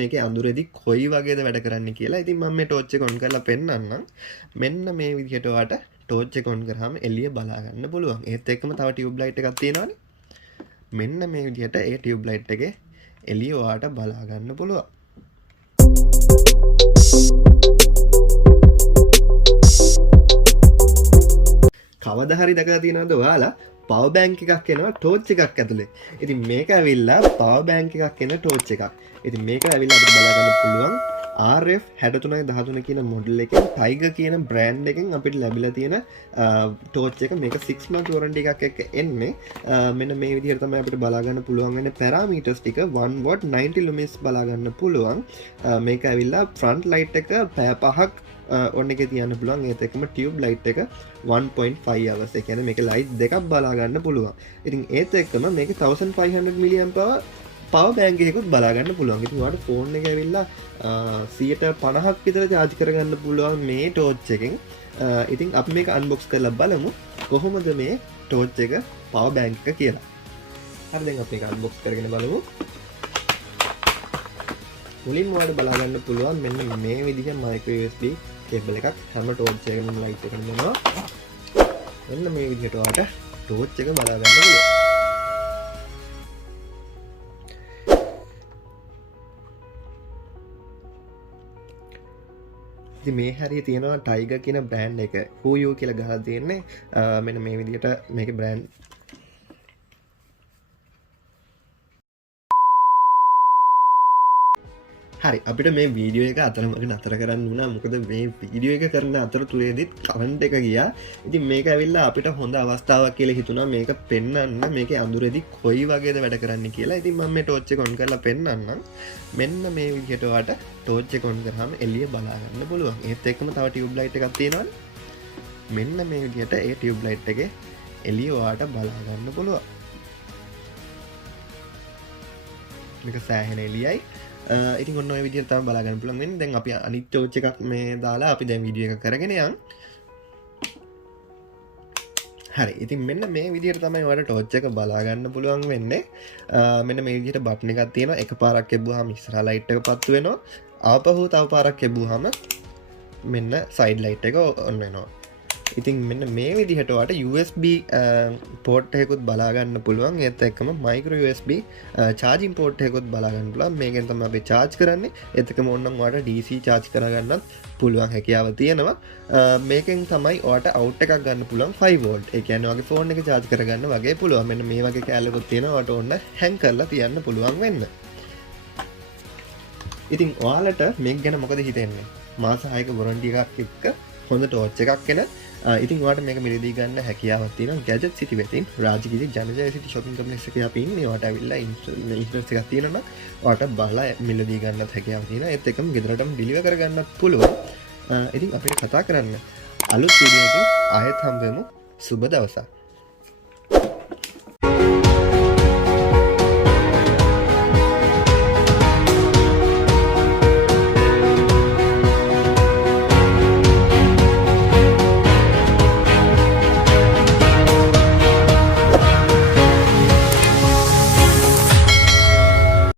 මේකේ අඳුරේදී කොයි වගේද වැඩ කරන්නේ කියලා. ඉතින් මම මේ ටෝච් එක ඔන් කරලා පෙන්නන්නම්. මෙන්න මේ විදිහට ඔයාලට ටෝච් එක ඔන් කරාම එළිය බලා ගන්න පුළුවන්. ඒත් එක්කම තව ටියුබ් ලයිට් එකක් තියෙනවානේ. මෙන්න මේ විදිහට ඒ ටියුබ් ලයිට් එකේ එළිය ඔයාලට බලා ගන්න පුළුවන්. කවදා හරි දැකලා තියෙනවද ඔයාලා පවර් බැංක් එකක් එනවා ටෝච් එකක් ඇතුලේ. ඉතින් මේක ඇවිල්ලා පවර් බැංක් එකක් එන ටෝච් එකක්. ඉතින් මේක ඇවිල්ලා අපිට බලා ගන්න පුළුවන් RF6313 කියන මොඩල් එකෙන් Tiger කියන බ්‍රෑන්ඩ් එකෙන් අපිට ලැබිලා තියෙන ටෝච් එක. මේක 6 month warranty එකක් එක්ක එන්නේ. මෙන්න මේ විදිහට තමයි අපිට බලා ගන්න පුළුවන් වෙන්නේ පැරාමීටර්ස් ටික 1 watt 90 lumens බලා ගන්න පුළුවන්. මේක ඇවිල්ලා ෆ්‍රන්ට් ලයිට් එක පැය 5ක් ඔන්න එක තියන්න පුළුවන්. ඒත් එක්කම ටියුබ් ලයිට් එක 1.5 hours. ඒ කියන්නේ මේක ලයිට් දෙකක් බලා ගන්න පුළුවන්. ඉතින් ඒත් එක්කම මේක 1500 mAh පවර් බැංක් එකකුත් බලා ගන්න පුළුවන්. ඉතින් ඔයාලට ෆෝන් එක ඇවිල්ලා 50ක් විතර charge කරගන්න පුළුවන් මේ ටෝච් එකෙන්. ඉතින් අපි මේක අන්බොක්ස් කරලා බලමු කොහොමද මේ ටෝච් එක පවර් බැංක් එක කියලා. හරි දැන් අපි ඒක අන්බොක්ස් කරගෙන බලමු. මුලින්ම ඔයාලට බලා ගන්න පුළුවන් මෙන්න මේ විදිහේ micro USB කේබල් එකක් හැම ටෝච් එකකම ලයිට් එකම දෙනවා. මෙන්න මේ විදිහට ඔයාලට ටෝච් එක බලා ගන්න පුළුවන්. ඉතින් මේ හරිය තියෙනවා Tiger කියන බ්‍රෑන්ඩ් එක. Who you කියලා ගහලා තියෙන්නේ. මෙන්න මේ විදිහට මේකේ බ්‍රෑන්ඩ් හරි අපිට මේ වීඩියෝ එක අතරමඟ නතර කරන්න වුණා. මොකද මේ වීඩියෝ එක කරන අතරතුරේදීත් කරන්ට් එක ගියා. ඉතින් මේක ඇවිල්ලා අපිට හොඳ අවස්ථාවක් කියලා හිතුණා මේක පෙන්වන්න. මේකේ අඳුරේදී කොයි වගේද වැඩ කරන්නේ කියලා. ඉතින් මම මේ ටෝච් එක ඔන් කරලා පෙන්වන්නම්. මෙන්න මේ විදිහට ඔයාලට ටෝච් එක ඔන් කරාම එළිය බලා ගන්න පුළුවන්. ඒත් එක්කම තව ටියුබ් ලයිට් එකක් තියෙනවානේ. මෙන්න මේ විදිහට ඒ ටියුබ් ලයිට් එකේ එළිය ඔයාලට බලා ගන්න පුළුවන්. මේක සෑහෙන එළියයි. ඉතින් ඔන්න ඔය විදිහට තමයි බලා ගන්න පුළුවන් වෙන්නේ. දැන් අපි අනිත් ටෝච් එකක් මේ දාලා අපි දැන් වීඩියෝ එක කරගෙන යන්. හරි. ඉතින් මෙන්න මේ විදිහට තමයි ඔයාලට ටෝච් එක බලා ගන්න පුළුවන් වෙන්නේ. මෙන්න මේ විදිහට බටන් එකක් තියෙනවා. එකපාරක් එබ්බුවාම ඉස්සරහා ලයිට් එක පත්තු වෙනවා. ආපහු තව පාරක් එබ්බුවාම මෙන්න සයිඩ් ලයිට් එක ඔන් වෙනවා. ඉතින් මෙන්න මේ විදිහට ඔයාලට USB පෝට් එකකුත් බලා ගන්න පුළුවන්. ඒත් එක්කම micro USB charging port එකකුත් බලා ගන්න පුළුවන්. මේකෙන් තමයි අපි charge කරන්නේ. ඒත් එක්කම ඕනනම් ඔයාලට DC charge කරගන්නත් පුළුවන් හැකියාව තියෙනවා. මේකෙන් තමයි ඔයාලට out එකක් ගන්න පුළුවන් 5 volt. ඒ කියන්නේ ඔයාගේ ෆෝන් එක charge කරගන්න වගේ පුළුවන්. මෙන්න මේ වගේ කැලකුත් තියෙනවා. ඔයාලට ඕන hang කරලා තියන්න පුළුවන් වෙන්න. ඉතින් ඔයාලට මේක ගැන මොකද හිතෙන්නේ? මාස 6ක warranty එකක් එක්ක හොඳ ටෝච් එකක් එන ඉතින් ඔයාලට මේක මිලදී ගන්න හැකියාවක් තියෙනවා. Gadget City වෙතින් Rajagiriya Jaya City shopping complex එකේ අපි ඉන්නේ. ඔයාලට ඇවිල්ලා ඉන්ෂුරන්ස් එකක් තියෙනවා නම් ඔයාලට බලලා මිලදී ගන්නත් හැකියාවක් තියෙනවා. ඒත් එක්කම ගෙදරටම ඩිලිවර් කරගන්නත් පුළුවන්. ඉතින් අපිට කතා කරන්න අලුත් වීඩියෝ එකකින් ආයෙත් හම්බ වෙමු. සුබ දවසක්.